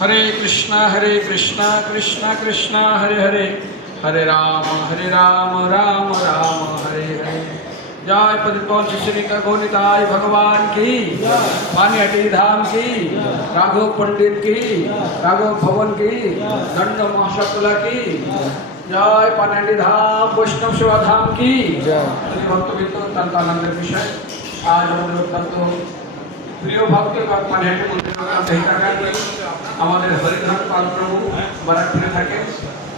हरे कृष्णा कृष्णा कृष्णा हरे हरे, हरे राम राम राम हरे हरे। जय पतितपावन श्री गौनिताय भगवान की, पानीहाटी धाम की, राघव पंडित की, राघव भवन की, दंड महाशक्ला की जय, पानीहाटी धाम वैष्णव सेवा धाम की जय। भक्तबिंदु तंतानंद विषय आज আমাদের অত্যন্ত প্রিয় ভক্ত পানীহাটি মন্দির আমাদের হরিধাম পাল প্রভু বারাকপুরে থাকেন।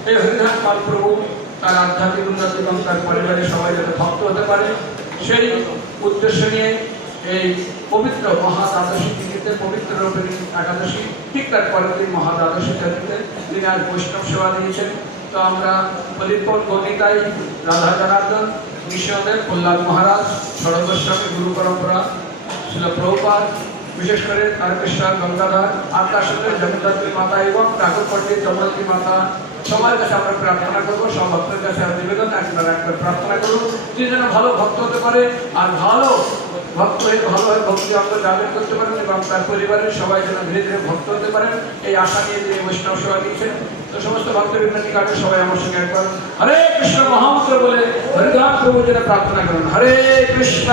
এই হরিধাম পাল প্রভু তার আধ্যাত্মিক উন্নতি এবং তার পরিবারের সবাই যাতে ভক্ত হতে পারে সেই উদ্দেশ্য নিয়ে এই পবিত্র মহা দ্বাদশী তিথিতে, পবিত্র রূপিণী একাদশী ঠিক তার পরের দিন মহা দ্বাদশী তিথিতে তিনি আজ বৈষ্ণব সেবা দিয়েছেন। তো আমরা পতিতপাবন গৌনিতাই রাধা জনার্দন মিশনের কল্যাণ মহারাজ, ষড়গোস্বামী গুরু পরম্পরা, শিল প্রভুপাদ, বিশেষ করে তারকেশ্বর গঙ্গাধর আকাশের জগদ্ধাত্রী মাতা এবং রাঘব পণ্ডিত জগদ্ধাত্রী মাতা সবার কাছে আমরা প্রার্থনা করবো, সব ভক্তের কাছে নিবেদন একবার একবার প্রার্থনা করবো যে যেন ভালো ভক্ত হতে পারে আর ভালো ভক্ত হয়ে ভালোভাবে ভক্তি অঙ্গ জাগরণ করতে পারেন এবং তার পরিবারের সবাই যেন ধীরে ধীরে ভক্ত হতে পারেন এই আশা নিয়ে তিনি বৈষ্ণব সেবা দিয়েছেন। তো সমস্ত ভক্তবৃন্দ নিকটে সবাই আমার সঙ্গে একবার হরে কৃষ্ণ মহামন্ত্র বলে হরিধাম প্রভু যেন প্রার্থনা করুন। হরে কৃষ্ণ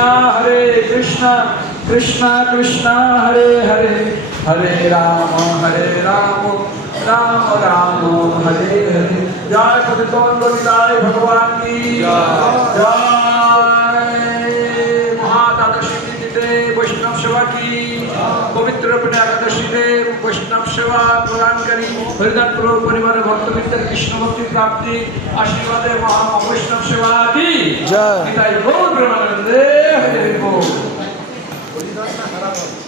কৃষ্ণ কৃষ্ণ হরে হরে, হরে রাম রাম রাম হরে হরে। জয় পতিতপাবন গৌনিতাই ভগবান কি জয়। মহাদ্বাদশী তিথিতে বৈষ্ণব সেবা কি, পবিত্র রূপিণী একাদশীতে বৈষ্ণব সেবা প্রদানকারী হরিদান প্রভু পরিবারের ভক্তবৃন্দের কৃষ্ণ ভক্তি প্রাপ্তি আশীর্বাদে মহা বৈষ্ণব সেবা কি জয়। গৌর প্রেমানন্দে হরে বল।